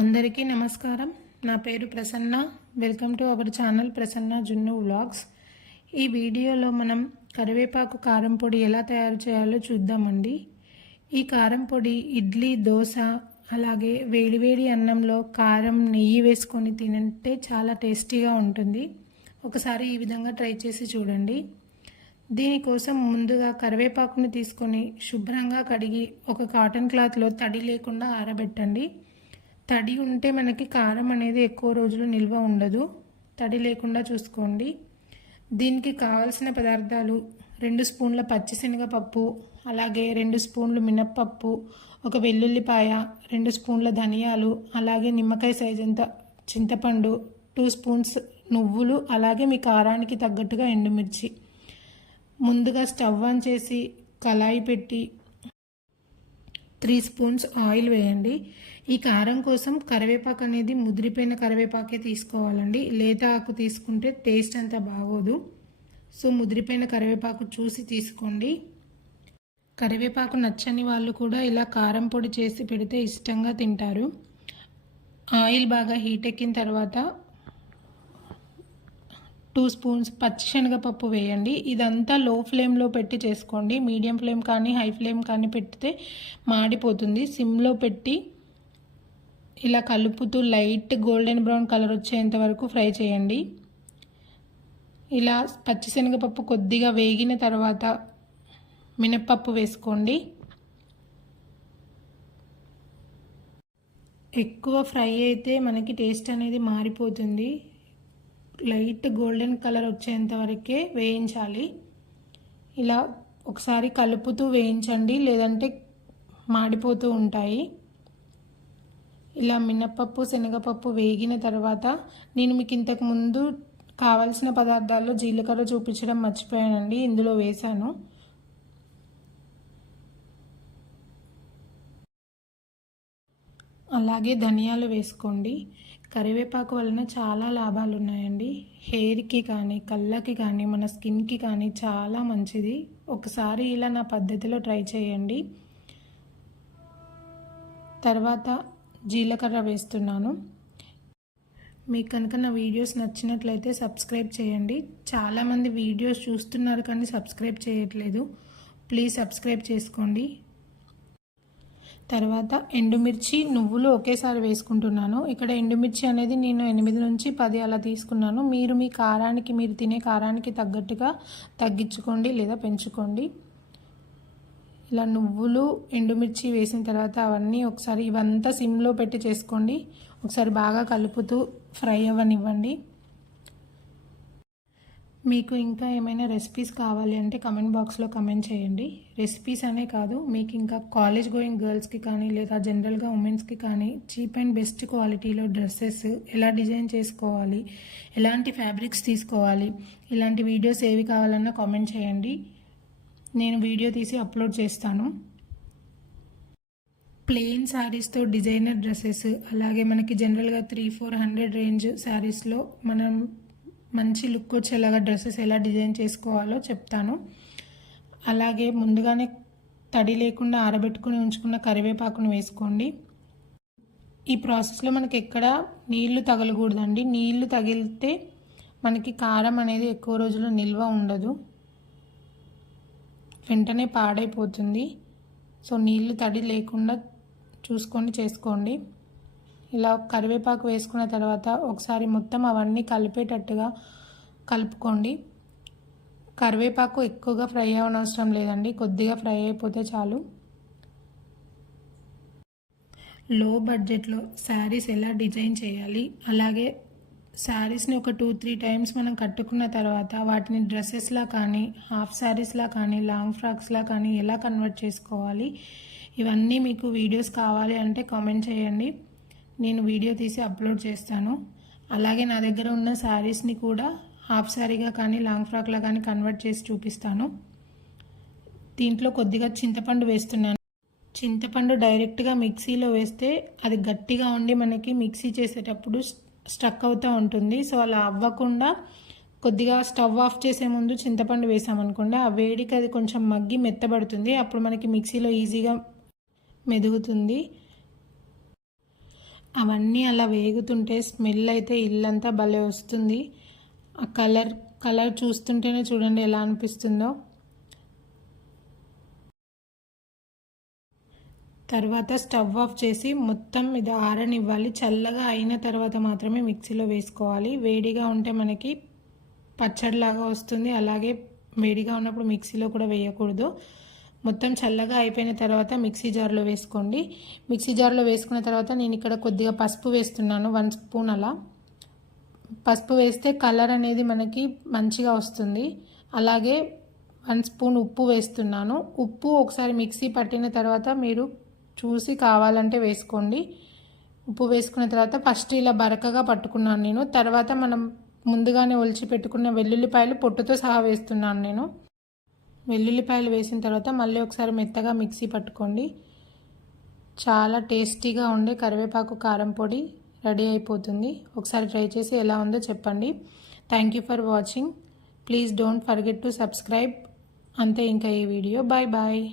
అందరికీ నమస్కారం. నా పేరు Prasanna. Welcome to our channel Prasanna జున్ను వ్లాగ్స్. ఈ వీడియోలో మనం కరివేపాకు కారం పొడి ఎలా తయారు చేయాలో చూద్దామండి. ఈ కారం పొడి ఇడ్లీ, దోశ, అలాగే వేడివేడి అన్నంలో కారం నెయ్యి వేసుకొని తినంటే చాలా టేస్టీగా ఉంటుంది. ఒకసారి ఈ విధంగా ట్రై చేసి చూడండి. దీనికోసం ముందుగా కరివేపాకుని తీసుకొని శుభ్రంగా కడిగి ఒక కాటన్ క్లాత్లో తడి లేకుండా ఆరబెట్టండి. తడి ఉంటే మనకి కారం అనేది ఎక్కువ రోజులు నిల్వ ఉండదు. తడి లేకుండా చూసుకోండి. దీనికి కావాల్సిన పదార్థాలు 2 స్పూన్ల పచ్చిశనగపప్పు, అలాగే 2 స్పూన్లు మినప్పప్పు, ఒక వెల్లుల్లిపాయ, 2 స్పూన్ల ధనియాలు, అలాగే నిమ్మకాయ సైజంత చింతపండు, 2 స్పూన్స్ నువ్వులు, అలాగే మీ కారానికి తగ్గట్టుగా ఎండుమిర్చి. ముందుగా స్టవ్ ఆన్ చేసి కళాయి పెట్టి 3 స్పూన్స్ ఆయిల్ వేయండి. ఈ కారం కోసం కరివేపాకు అనేది ముదిరిపోయిన కరివేపాకే తీసుకోవాలండి. లేత ఆకు తీసుకుంటే టేస్ట్ అంత బాగోదు. సో ముదిరిపోయిన కరివేపాకు చూసి తీసుకోండి. కరివేపాకు నచ్చని వాళ్ళు కూడా ఇలా కారం పొడి చేసి పెడితే ఇష్టంగా తింటారు. ఆయిల్ బాగా హీట్ ఎక్కిన తర్వాత 2 స్పూన్స్ పచ్చిశనగపప్పు వేయండి. ఇదంతా లో ఫ్లేమ్లో పెట్టి చేసుకోండి. మీడియం ఫ్లేమ్ కానీ హై ఫ్లేమ్ కానీ పెడితే మాడిపోతుంది. సిమ్లో పెట్టి ఇలా కలుపుతూ లైట్ గోల్డెన్ బ్రౌన్ కలర్ వచ్చేంత వరకు ఫ్రై చేయండి. ఇలా పచ్చిశనగపప్పు కొద్దిగా వేగిన తర్వాత మినప్పప్పు వేసుకోండి. ఎక్కువ ఫ్రై అయితే మనకి టేస్ట్ అనేది మారిపోతుంది. లైట్ గోల్డెన్ కలర్ వచ్చేంత వరకే వేయించాలి. ఇలా ఒకసారి కలుపుతూ వేయించండి, లేదంటే మాడిపోతూ ఉంటాయి. ఇలా మినప్పప్పు, శనగపప్పు వేగిన తర్వాత నేను మీకు ఇంతకు ముందు కావాల్సిన పదార్థాల్లో జీలకర్ర చూపించడం మర్చిపోయానండి, ఇందులో వేశాను. అలాగే ధనియాలు వేసుకోండి. కరివేపాకు వలన చాలా లాభాలు ఉన్నాయండి. హెయిర్కి కానీ, కళ్ళకి కానీ, మన స్కిన్కి కానీ చాలా మంచిది. ఒకసారి ఇలా నా పద్ధతిలో ట్రై చేయండి. తర్వాత జీలకర్ర వేస్తున్నాను. మీకు కనుక నా వీడియోస్ నచ్చినట్లయితే సబ్స్క్రైబ్ చేయండి. చాలామంది వీడియోస్ చూస్తున్నారు కానీ సబ్స్క్రైబ్ చేయట్లేదు. ప్లీజ్ సబ్స్క్రైబ్ చేసుకోండి. తర్వాత ఎండుమిర్చి, నువ్వులు ఒకేసారి వేసుకుంటున్నాను. ఇక్కడ ఎండుమిర్చి అనేది నేను 8 నుంచి 10 అలా తీసుకున్నాను. మీరు మీ కారానికి, మీరు తినే కారానికి తగ్గట్టుగా తగ్గించుకోండి లేదా పెంచుకోండి. ఇలా నువ్వులు, ఎండుమిర్చి వేసిన తర్వాత అవన్నీ ఒకసారి ఇవంతా సిమ్లో పెట్టి చేసుకోండి. ఒకసారి బాగా కలుపుతూ ఫ్రై అవ్వనివ్వండి. మీకు ఇంకా ఏమైనా రెసిపీస్ కావాలి అంటే కమెంట్ బాక్స్లో కమెంట్ చేయండి. రెసిపీస్ అనే కాదు, మీకు ఇంకా కాలేజ్ గోయింగ్ గర్ల్స్కి కానీ లేదా జనరల్గా ఉమెన్స్కి కానీ చీప్ అండ్ బెస్ట్ క్వాలిటీలో డ్రెస్సెస్ ఎలా డిజైన్ చేసుకోవాలి, ఎలాంటి ఫ్యాబ్రిక్స్ తీసుకోవాలి, ఇలాంటి వీడియోస్ ఏవి కావాలన్నా కామెంట్ చేయండి. నేను వీడియో తీసి అప్లోడ్ చేస్తాను. ప్లెయిన్ శారీస్తో డిజైనర్ డ్రెస్సెస్, అలాగే మనకి జనరల్గా 300-400 రేంజ్ శారీస్లో మనం మంచి లుక్ వచ్చేలాగా డ్రెస్సెస్ ఎలా డిజైన్ చేసుకోవాలో చెప్తాను. అలాగే ముందుగానే తడి లేకుండా ఆరబెట్టుకుని ఉంచుకున్న కరివేపాకును వేసుకోండి. ఈ ప్రాసెస్లో మనకి ఎక్కడ నీళ్లు తగలకూడదండి. నీళ్లు తగిలితే మనకి కారం అనేది ఎక్కువ రోజులు నిల్వ ఉండదు, వెంటనే పాడైపోతుంది. సో నీళ్లు తడి లేకుండా చూసుకొని చేసుకోండి. ఇలా కరివేపాకు వేసుకున్న తర్వాత ఒకసారి మొత్తం అవన్నీ కలిపేటట్టుగా కలుపుకోండి. కరివేపాకు ఎక్కువగా ఫ్రై అవ్వనవసరం లేదండి, కొద్దిగా ఫ్రై అయిపోతే చాలు. లో బడ్జెట్లో శారీస్ ఎలా డిజైన్ చేయాలి, అలాగే శారీస్ని ఒక 2-3 టైమ్స్ మనం కట్టుకున్న తర్వాత వాటిని డ్రెస్సెస్లా కానీ, హాఫ్ శారీస్లా కానీ, లాంగ్ ఫ్రాక్స్లా కానీ ఎలా కన్వర్ట్ చేసుకోవాలి, ఇవన్నీ మీకు వీడియోస్ కావాలి అంటే కామెంట్ చేయండి. నేను వీడియో తీసి అప్లోడ్ చేస్తాను. అలాగే నా దగ్గర ఉన్న శారీస్ని కూడా హాఫ్ శారీగా కానీ లాంగ్ ఫ్రాక్లా కానీ కన్వర్ట్ చేసి చూపిస్తాను. దీంట్లో కొద్దిగా చింతపండు వేస్తున్నాను. చింతపండు డైరెక్ట్గా మిక్సీలో వేస్తే అది గట్టిగా ఉండి మనకి మిక్సీ చేసేటప్పుడు స్ట్రక్ అవుతూ ఉంటుంది. సో అలా అవ్వకుండా కొద్దిగా స్టవ్ ఆఫ్ చేసే ముందు చింతపండు వేసామనుకోండి, ఆ వేడికి అది కొంచెం మగ్గి మెత్తబడుతుంది. అప్పుడు మనకి మిక్సీలో ఈజీగా మెదుగుతుంది. అవన్నీ అలా వేగుతుంటే స్మెల్ అయితే ఇల్లంతా భలే వస్తుంది. ఆ కలర్ చూస్తుంటేనే చూడండి ఎలా అనిపిస్తుందో. తర్వాత స్టవ్ ఆఫ్ చేసి మొత్తం ఇది ఆరనివ్వాలి. చల్లగా అయిన తర్వాత మాత్రమే మిక్సీలో వేసుకోవాలి. వేడిగా ఉంటే మనకి పచ్చడిలాగా వస్తుంది. అలాగే వేడిగా ఉన్నప్పుడు మిక్సీలో కూడా వేయకూడదు. మొత్తం చల్లగా అయిపోయిన తర్వాత మిక్సీ జార్లో వేసుకోండి. మిక్సీ జార్లో వేసుకున్న తర్వాత నేను ఇక్కడ కొద్దిగా పసుపు వేస్తున్నాను, 1 స్పూన్ అలా. పసుపు వేస్తే కలర్ అనేది మనకి మంచిగా వస్తుంది. అలాగే 1 స్పూన్ ఉప్పు వేస్తున్నాను. ఉప్పు ఒకసారి మిక్సీ పట్టిన తర్వాత మీరు చూసి కావాలంటే వేసుకోండి. ఉప్పు వేసుకున్న తర్వాత ఫస్ట్ ఇలా బరకగా పట్టుకున్నాను నేను. తర్వాత మనం ముందుగానే ఒలిచి పెట్టుకున్న వెల్లుల్లిపాయలు పొట్టుతో సహా వేస్తున్నాను నేను. వెల్లుల్లిపాయలు వేసిన తర్వాత మళ్ళీ ఒకసారి మెత్తగా మిక్సీ పట్టుకోండి. చాలా టేస్టీగా ఉండే కరివేపాకు కారం పొడి రెడీ అయిపోతుంది. ఒకసారి ట్రై చేసి ఎలా ఉందో చెప్పండి. Thank you for watching. Please don't forget to subscribe. అంతే ఇంకా ఈ వీడియో. Bye bye.